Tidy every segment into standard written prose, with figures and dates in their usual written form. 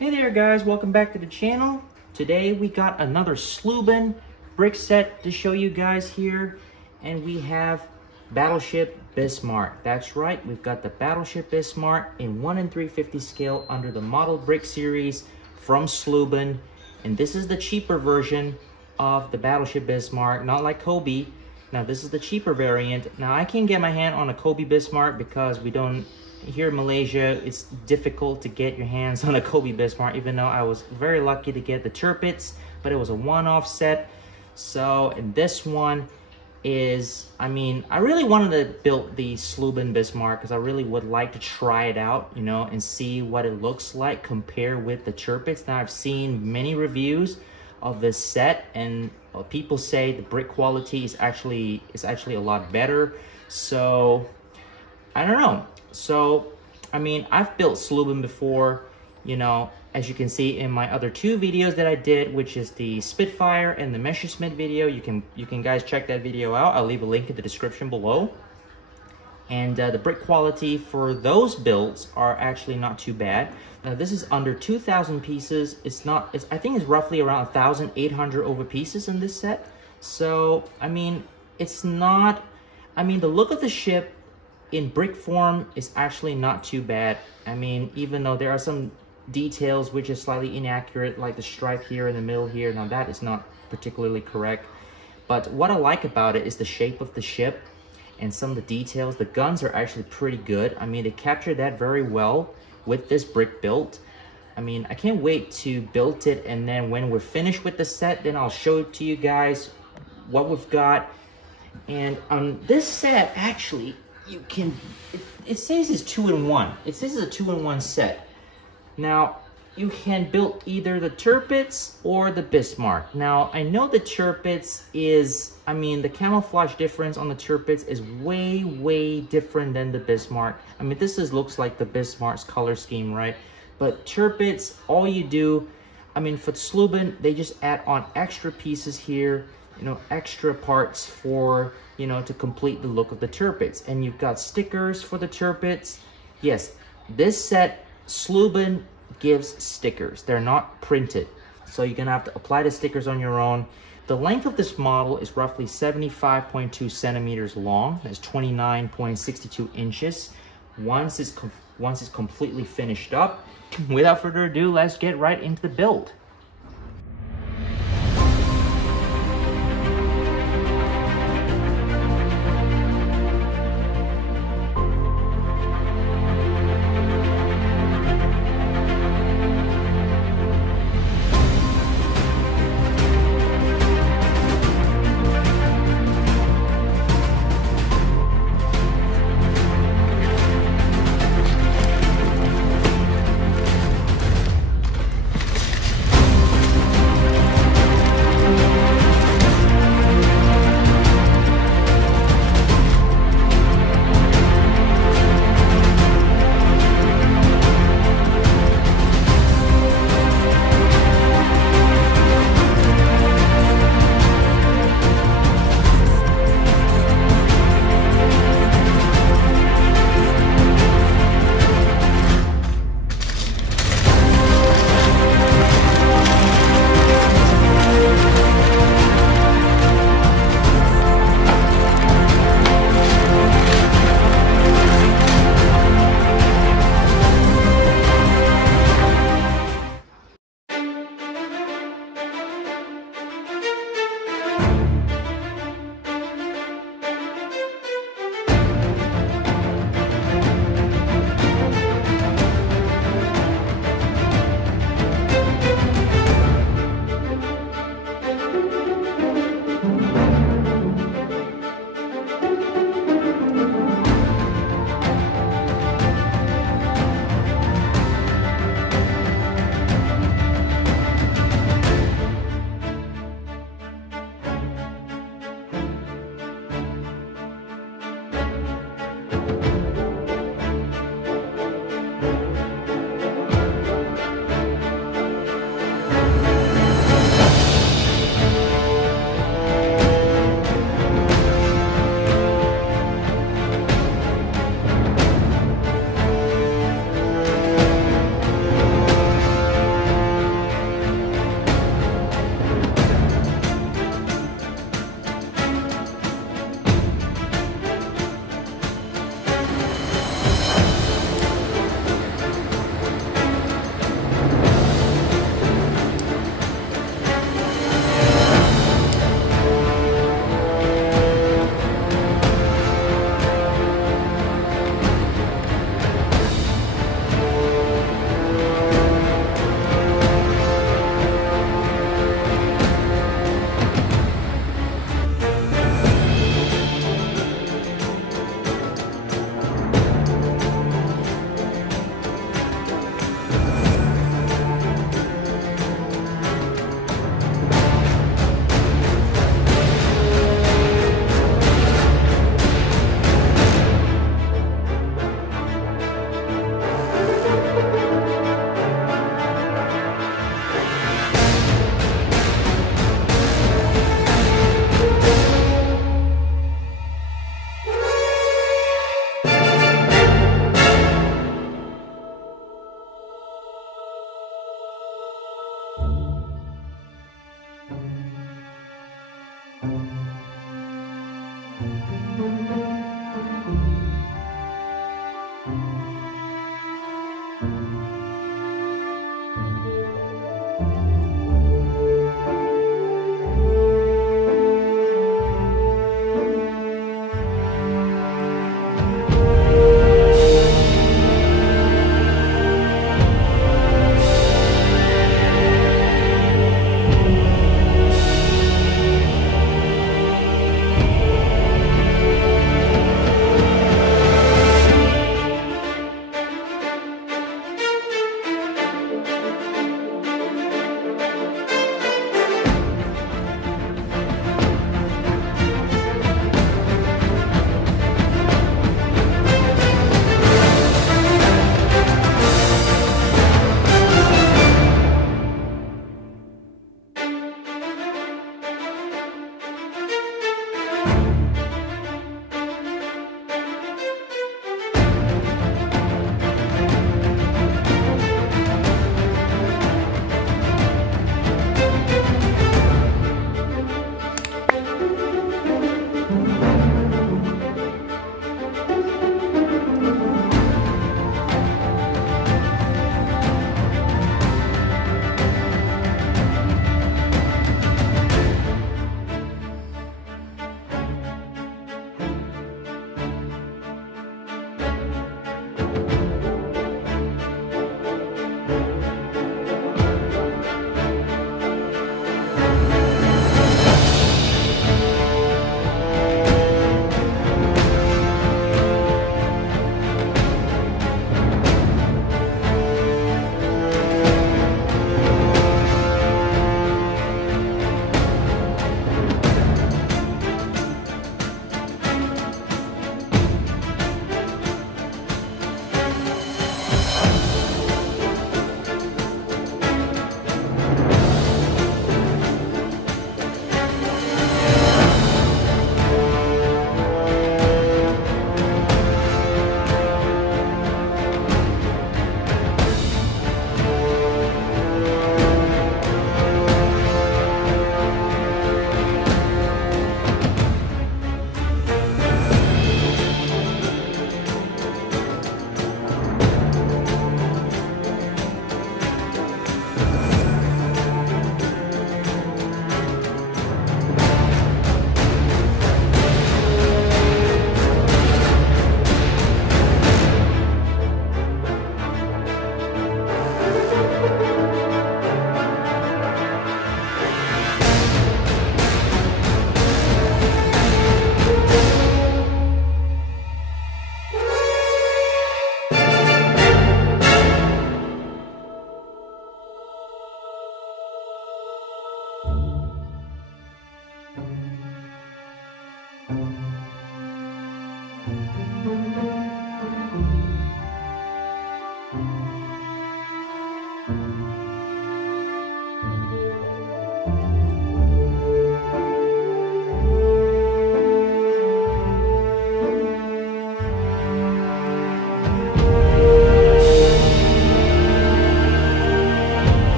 Hey there guys, welcome back to the channel. Today we got another Sluban brick set to show you guys here, and we have Battleship Bismarck. That's right, we've got the Battleship Bismarck in 1 in 350 scale under the model brick series from Sluban, and this is the cheaper version of the Battleship Bismarck, not like Kobe. Now this is the cheaper variant. Now I can't get my hand on a Kobe Bismarck because we don't, here in Malaysia, it's difficult to get your hands on a Kobe Bismarck, even though I was very lucky to get the Tirpitz, but it was a one-off set. So, and this one is, I really wanted to build the Sluban Bismarck because I really would like to try it out, you know, and see what it looks like compared with the Tirpitz. Now I've seen many reviews of this set, and people say the brick quality is actually a lot better. So, I don't know. So, I've built Sluban before, you know, as you can see in my other two videos that I did, which is the Spitfire and the Messerschmitt video. You can guys check that video out. I'll leave a link in the description below. And the brick quality for those builds are actually not too bad. Now this is under 2,000 pieces. I think it's roughly around 1,800 over pieces in this set. So, it's not, the look of the ship in brick form is actually not too bad. Even though there are some details which is slightly inaccurate, like the stripe here in the middle here. Now that is not particularly correct. But what I like about it is the shape of the ship and some of the details. The guns are actually pretty good. They capture that very well with this brick build. I can't wait to build it, and then when we're finished with the set, then I'll show it to you guys what we've got. And on this set, actually, it says it's 2-in-1. It says it's a 2-in-1 set. Now, you can build either the Tirpitz or the Bismarck. Now, I know the Tirpitz is, the camouflage difference on the Tirpitz is way, way different than the Bismarck. This looks like the Bismarck's color scheme, right? But Tirpitz, all you do, for Sluban, they just add on extra pieces here, you know, extra parts for, you know, to complete the look of the Tirpitz. And you've got stickers for the Tirpitz. Yes, this set, Sluban gives stickers. They're not printed, so you're gonna have to apply the stickers on your own. The length of this model is roughly 75.2 centimeters long. That's 29.62 inches. Once it's completely finished up, without further ado, let's get right into the build.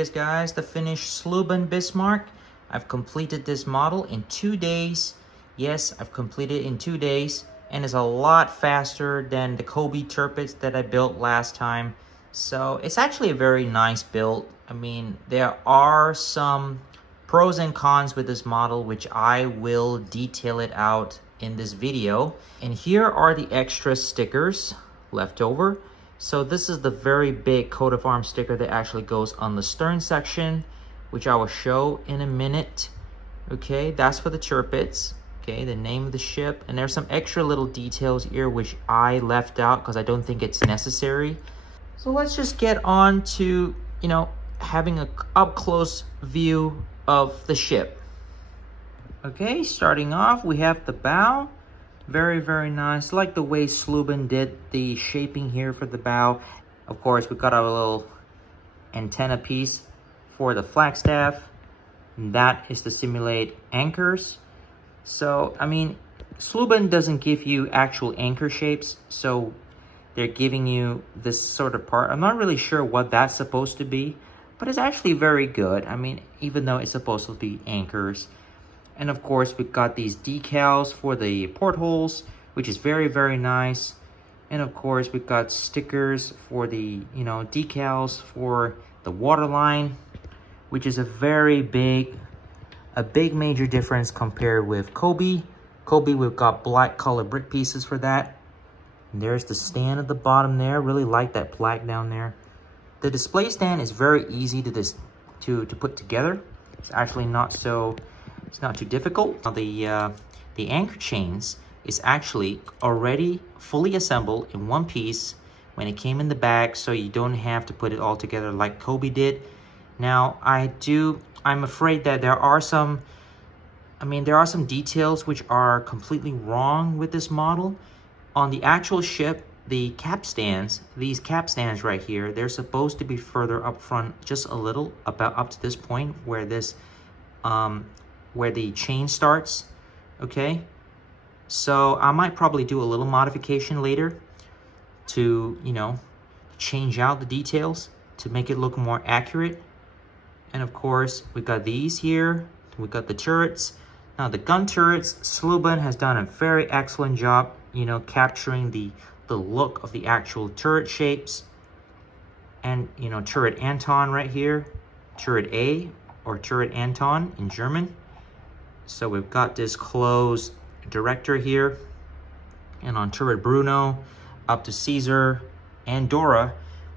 is, guys, the finished Sluban Bismarck. I've completed this model in 2 days. Yes, I've completed it in 2 days, and it's a lot faster than the Kobe turrets that I built last time. So it's actually a very nice build. I mean, there are some pros and cons with this model, which I will detail it out in this video. And here are the extra stickers left over. So this is the very big coat of arms sticker that actually goes on the stern section, which I will show in a minute. Okay, that's for the turrets. Okay, the name of the ship. And there's some extra little details here which I left out because I don't think it's necessary. So let's just get on to, you know, having a up close view of the ship. Okay, starting off, we have the bow. Very, very nice. Like the way Sluban did the shaping here for the bow. Of course, we've got our little antenna piece for the flagstaff. That is to simulate anchors. So, I mean, Sluban doesn't give you actual anchor shapes. So, they're giving you this sort of part. I'm not really sure what that's supposed to be. But it's actually very good. I mean, even though it's supposed to be anchors. And of course, we've got these decals for the portholes, which is very, very nice. And of course, we've got stickers for the, you know, decals for the waterline, which is a big major difference compared with Kobe. Kobe, we've got black color brick pieces for that. And there's the stand at the bottom there. Really like that black down there. The display stand is very easy to put together. It's actually not so. It's not too difficult. Now the anchor chains is actually already fully assembled in one piece when it came in the bag, so you don't have to put it all together like Kobe did. Now I'm afraid that there are some details which are completely wrong with this model. On the actual ship, the capstans, these capstans right here, they're supposed to be further up front just a little, about up to this point where this where the chain starts. Okay, so I might probably do a little modification later to, you know, change out the details to make it look more accurate. And of course, we've got these here. We've got the turrets. Now the gun turrets, Sluban has done a very excellent job, you know, capturing the look of the actual turret shapes. And, you know, turret Anton right here, turret A or turret Anton in German. So we've got this closed director here. And on turret Bruno up to Caesar and Dora,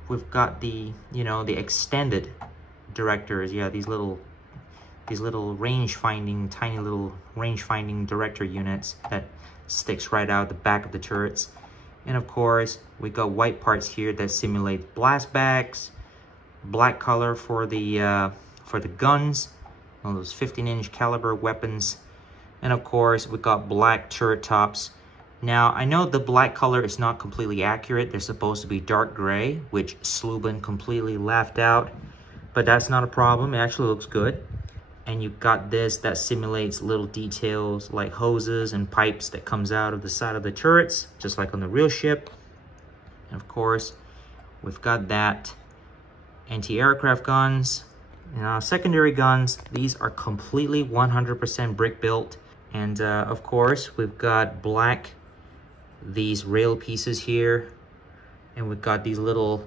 we've got the, you know, the extended directors. Yeah, these little range finding, tiny little range finding director units that sticks right out the back of the turrets. And of course, we got white parts here that simulate blast bags, black color for the guns, all those 15-inch caliber weapons. And of course, we got black turret tops. Now, I know the black color is not completely accurate. They're supposed to be dark gray, which Sluban completely left out. But that's not a problem. It actually looks good. And you've got this that simulates little details like hoses and pipes that comes out of the side of the turrets, just like on the real ship. And of course, we've got that anti-aircraft guns. Now, secondary guns, these are completely 100% brick built. And of course, we've got black, these rail pieces here. And we've got these little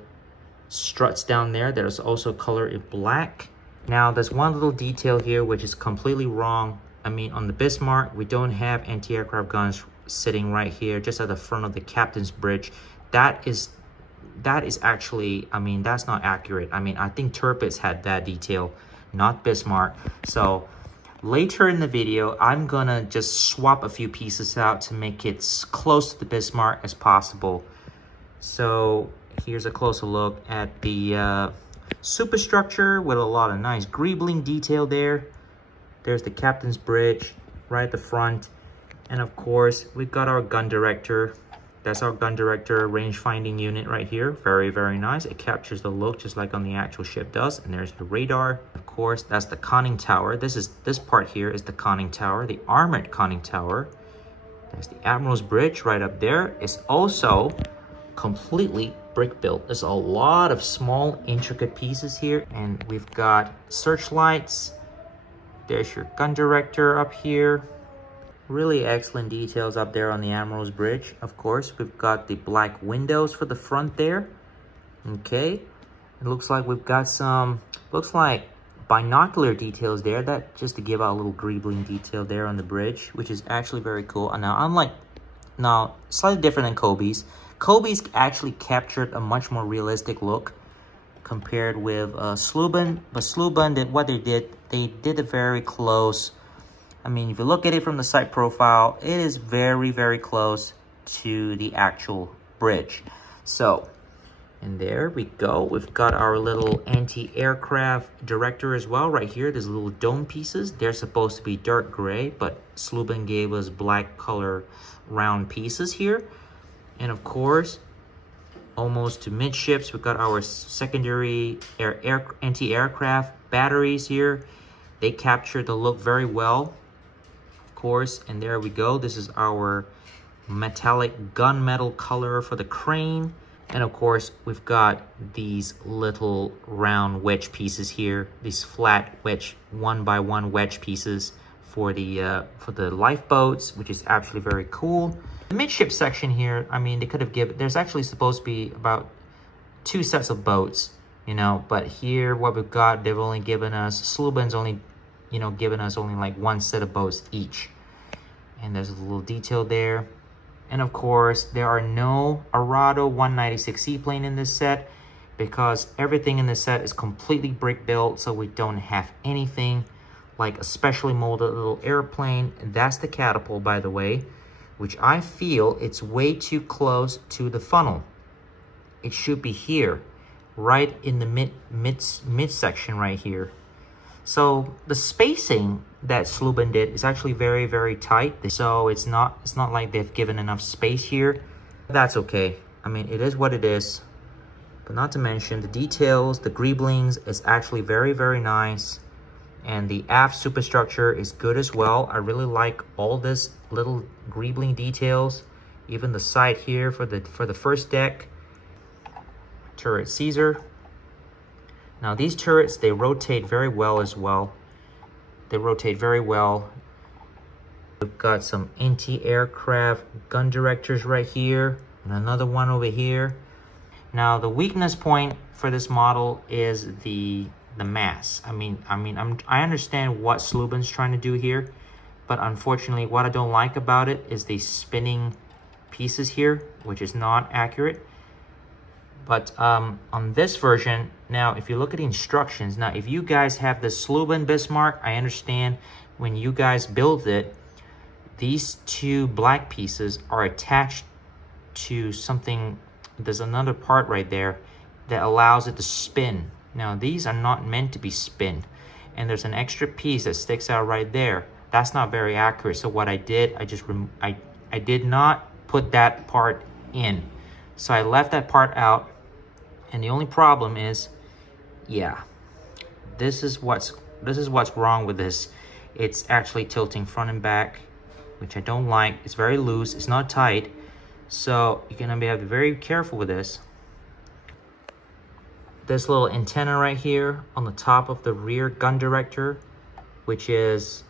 struts down there that is also colored in black. Now, there's one little detail here which is completely wrong. I mean, on the Bismarck, we don't have anti-aircraft guns sitting right here, just at the front of the captain's bridge. That is actually, I mean, that's not accurate. I mean, I think turrets had that detail, not Bismarck. So later in the video, I'm gonna just swap a few pieces out to make it as close to the Bismarck as possible. So here's a closer look at the superstructure with a lot of nice greebling detail there. There's the captain's bridge right at the front. And of course, we've got our gun director. That's our gun director range finding unit right here. Very, very nice. It captures the look just like on the actual ship does. And there's the radar. Of course, that's the conning tower. This part here is the conning tower, the armored conning tower. There's the admiral's bridge right up there. It's also completely brick built. There's a lot of small intricate pieces here, and we've got searchlights. There's your gun director up here. Really excellent details up there on the Admiral's Bridge. Of course, we've got the black windows for the front there. Okay, it looks like we've got some, looks like binocular details there, that just to give out a little greebling detail there on the bridge, which is actually very cool. And now slightly different than Kobe's. Kobe's actually captured a much more realistic look compared with Sluban, but Sluban did what they did it very close. I mean, if you look at it from the side profile, it is very, very close to the actual bridge. So, and there we go. We've got our little anti-aircraft director as well right here. There's little dome pieces. They're supposed to be dark gray, but Sluban gave us black color round pieces here. And of course, almost to midships, we've got our secondary anti-aircraft batteries here. They capture the look very well, of course. And there we go. This is our metallic gunmetal color for the crane. And of course, we've got these little round wedge pieces here, these flat wedge, 1x1 wedge pieces for the lifeboats, which is actually very cool. The midship section here, I mean, they could have given, there's actually supposed to be about 2 sets of boats, you know, but here what we've got, they've only given us, Sluban's only, you know, given us only like 1 set of boats each. And there's a little detail there. And of course, there are no Arado 196 seaplane in this set because everything in this set is completely brick built, so we don't have anything like a specially molded little airplane. And that's the catapult, by the way, which I feel it's way too close to the funnel. It should be here, right in the mid section right here. So the spacing that Sluban did is actually very, very tight. So it's not like they've given enough space here. That's okay. I mean, it is what it is. But not to mention the details, the greeblings is actually very, very nice. And the aft superstructure is good as well. I really like all this little greebling details. Even the side here for the first deck. Turret Caesar. Now these turrets, they rotate very well as well. They rotate very well. We've got some anti-aircraft gun directors right here. And another one over here. Now the weakness point for this model is the mass. I understand what Sluban's trying to do here, but unfortunately what I don't like about it is the spinning pieces here, which is not accurate. But on this version, now if you look at the instructions, now if you guys have the Sluban Bismarck, I understand when you guys build it, these 2 black pieces are attached to something. There's another part right there that allows it to spin. Now these are not meant to be spin, and there's an extra piece that sticks out right there. That's not very accurate. So what I did, I did not put that part in. So I left that part out, and the only problem is, yeah, this is what's wrong with this. It's actually tilting front and back, which I don't like. It's very loose. It's not tight. So you're gonna have to be very careful with this. This little antenna right here on the top of the rear gun director, which is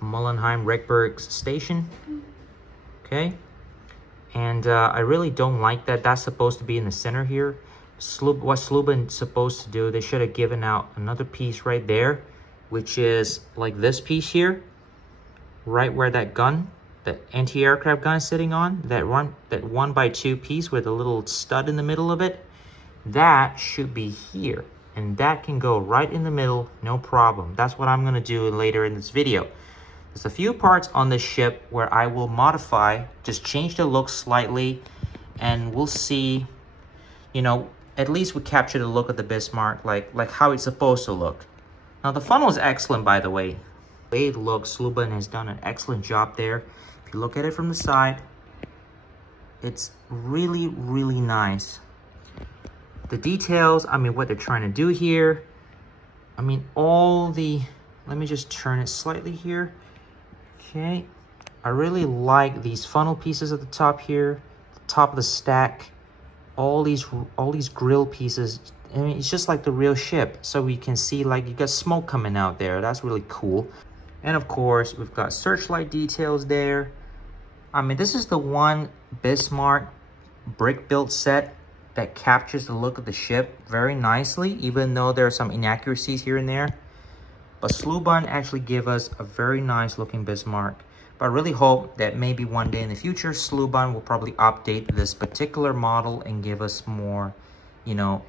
Mullenheim-Regberg's station. Okay, and I really don't like that. That's supposed to be in the center here. What Sluban's supposed to do, they should have given out another piece right there, which is like this piece here, right where that gun, the anti-aircraft gun is sitting on, that 1x2 piece with a little stud in the middle of it. That should be here, and that can go right in the middle, no problem. That's what I'm gonna do later in this video. There's a few parts on this ship where I will modify, just change the look slightly, and we'll see, you know, at least we capture the look of the Bismarck, like how it's supposed to look. Now the funnel is excellent, by the way. The way it looks, Sluban has done an excellent job there. If you look at it from the side, it's really, really nice. The details, I mean, what they're trying to do here, I mean, let me just turn it slightly here. Okay, I really like these funnel pieces at the top here, the top of the stack. all these grill pieces. I mean, it's just like the real ship. So we can see like you got smoke coming out there. That's really cool. And of course, we've got searchlight details there. I mean, this is the one Bismarck brick built set that captures the look of the ship very nicely, even though there are some inaccuracies here and there. But Sluban actually gave us a very nice looking Bismarck. But I really hope that maybe one day in the future, Sluban will probably update this particular model and give us more, you know,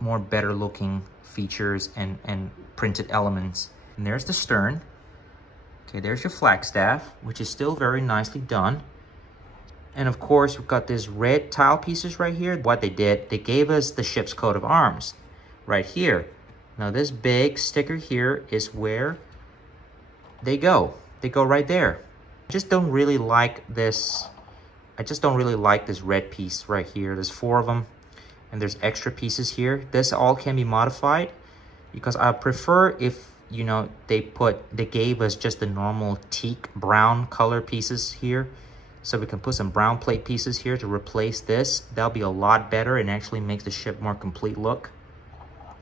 more better looking features and printed elements. And there's the stern. Okay, there's your flagstaff, which is still very nicely done. And of course, we've got these red tile pieces right here. What they did, they gave us the ship's coat of arms right here. Now this big sticker here is where they go. They go right there. I just don't really like this. I just don't really like this red piece right here. There's 4 of them and there's extra pieces here. This all can be modified because I prefer if, you know, they gave us just the normal teak brown color pieces here. So we can put some brown plate pieces here to replace this. That'll be a lot better and actually makes the ship more complete look.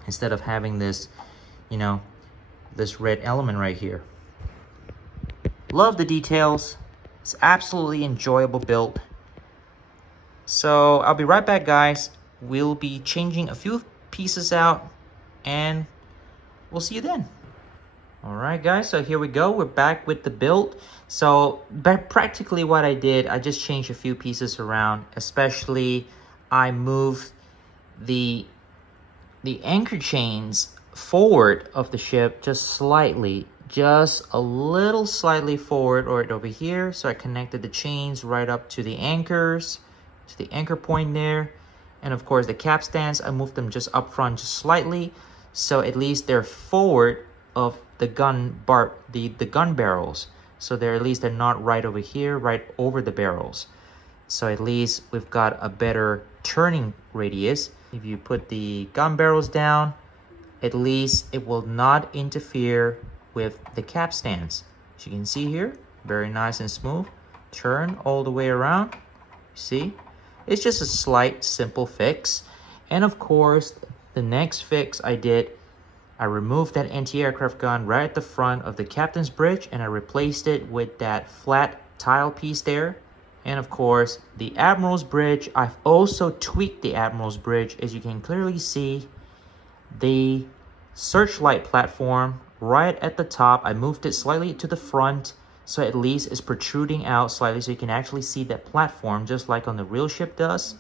Instead of having this, you know, this red element right here. Love the details. It's absolutely enjoyable build. So I'll be right back, guys. We'll be changing a few pieces out and we'll see you then. All right, guys, so here we go. We're back with the build. So practically what I did, I just changed a few pieces around, especially I moved the anchor chains forward of the ship just slightly, just a little slightly forward or over here. So I connected the chains right up to the anchors, to the anchor point there. And of course the capstans, I moved them just up front just slightly. So at least they're forward of the gun barrels. So at least they're not right over here, right over the barrels. So at least we've got a better turning radius. If you put the gun barrels down, at least it will not interfere with the capstans. As you can see here, very nice and smooth. Turn all the way around. See? It's just a slight, simple fix. And of course, the next fix I did, I removed that anti-aircraft gun right at the front of the captain's bridge and I replaced it with that flat tile piece there. And of course, the Admiral's Bridge, I've also tweaked the Admiral's Bridge. As you can clearly see, the searchlight platform right at the top, I moved it slightly to the front, so at least it's protruding out slightly so you can actually see that platform just like on the real ship does.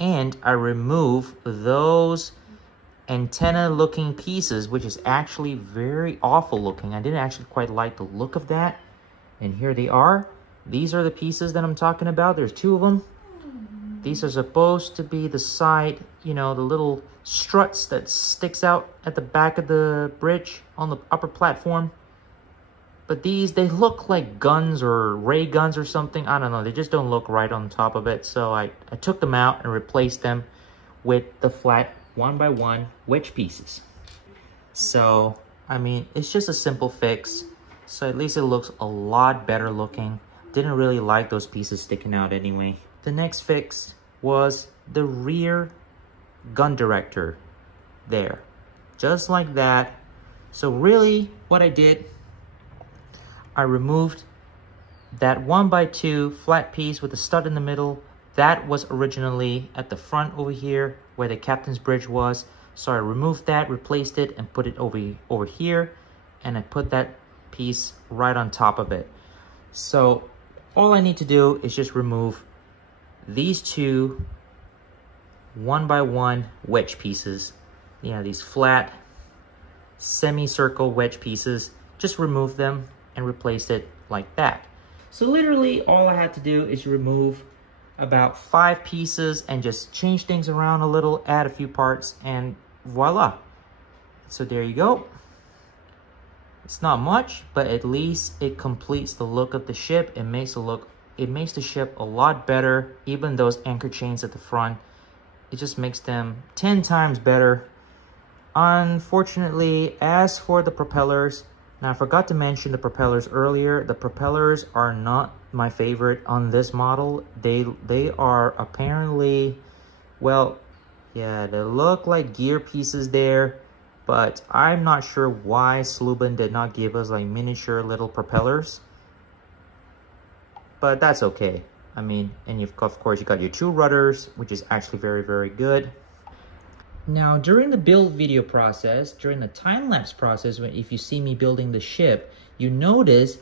And I remove those antenna looking pieces, which is actually very awful looking. I didn't actually quite like the look of that. And here they are. These are the pieces that I'm talking about. There's 2 of them. These are supposed to be the side, you know, the little struts that sticks out at the back of the bridge on the upper platform. But these, they look like guns or ray guns or something. I don't know. They just don't look right on top of it. So I took them out and replaced them with the flat 1x1 wedge pieces. So, I mean, it's just a simple fix. So at least it looks a lot better looking. Didn't really like those pieces sticking out anyway. The next fix was the rear gun director there. Just like that. So really what I did, I removed that 1x2 flat piece with a stud in the middle. That was originally at the front over here where the captain's bridge was. So I removed that, replaced it, and put it over here. And I put that piece right on top of it. So all I need to do is just remove these 2 1x1 wedge pieces. You know, these flat semicircle wedge pieces. Just remove them and replace it like that. So literally all I had to do is remove about 5 pieces and just change things around a little, add a few parts, and voila. So there you go. It's not much, but at least it completes the look of the ship. It makes the ship a lot better. Even those anchor chains at the front, it just makes them 10 times better. Unfortunately, as for the propellers, now I forgot to mention the propellers earlier. The propellers are not my favorite on this model. They are apparently Well, yeah, they look like gear pieces there, but I'm not sure why Sluban did not give us like miniature little propellers. But that's okay. I mean, and you've, of course, you got your 2 rudders, which is actually very, very good. Now, during the build video process, during the time-lapse process, if you see me building the ship, you notice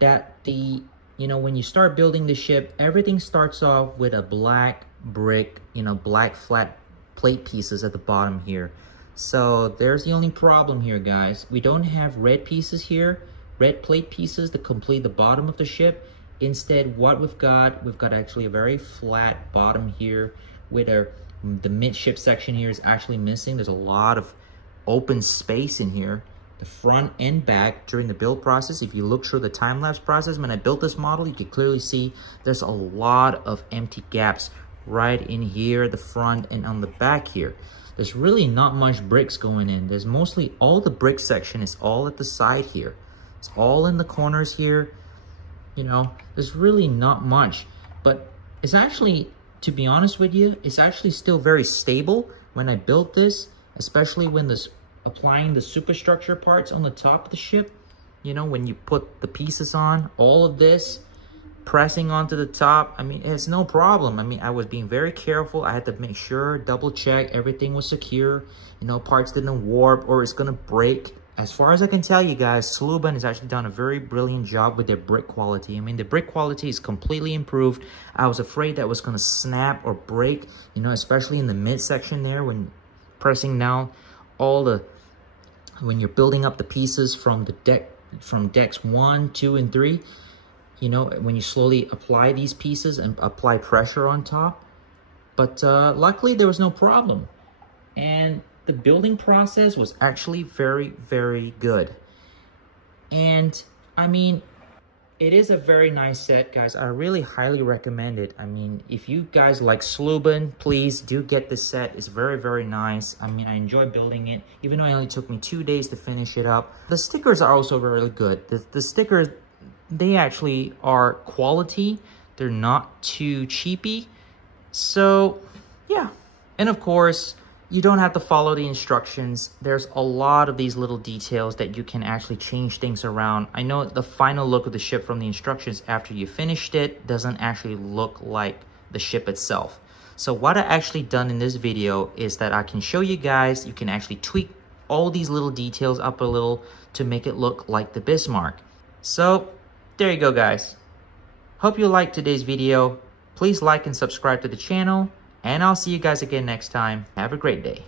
that when you start building the ship, everything starts off with a black brick, black flat plate pieces at the bottom here. So there's the only problem here, guys. We don't have red pieces here, red plate pieces to complete the bottom of the ship. Instead, what we've got actually a very flat bottom here with the midship section here is actually missing. There's a lot of open space in here, the front and back during the build process. If you look through the time-lapse process, when I built this model, you can clearly see there's a lot of empty gaps right in here, the front and on the back here. There's really not much bricks going in. There's mostly all the brick section is all at the side here. It's all in the corners here. There's really not much, but it's actually, to be honest with you, it's actually still very stable when I built this, especially when applying the superstructure parts on the top of the ship. When you put the pieces on, all of this pressing onto the top, I mean, it's no problem. I mean, I was being very careful. I had to make sure, double check, everything was secure. Parts didn't warp or it's gonna break. As far as I can tell you guys, Sluban has actually done a very brilliant job with their brick quality. I mean, the brick quality is completely improved. I was afraid that was going to snap or break, especially in the midsection there when pressing down when you're building up the pieces from decks 1, 2, and 3, when you slowly apply these pieces and apply pressure on top. But luckily, there was no problem. And the building process was actually very, very good. And I mean, it is a very nice set, guys. I really highly recommend it. I mean, if you guys like Sluban, please do get this set. It's very, very nice. I mean, I enjoy building it, even though it only took me 2 days to finish it up. The stickers are also really good. The stickers, they actually are quality. They're not too cheapy. So, yeah. And of course, you don't have to follow the instructions. There's a lot of these little details that you can actually change things around. I know the final look of the ship from the instructions after you finished it doesn't actually look like the ship itself. So what I actually done in this video is that I can show you guys, you can actually tweak all these little details up a little to make it look like the Bismarck. So there you go, guys. Hope you liked today's video. Please like and subscribe to the channel. And I'll see you guys again next time. Have a great day.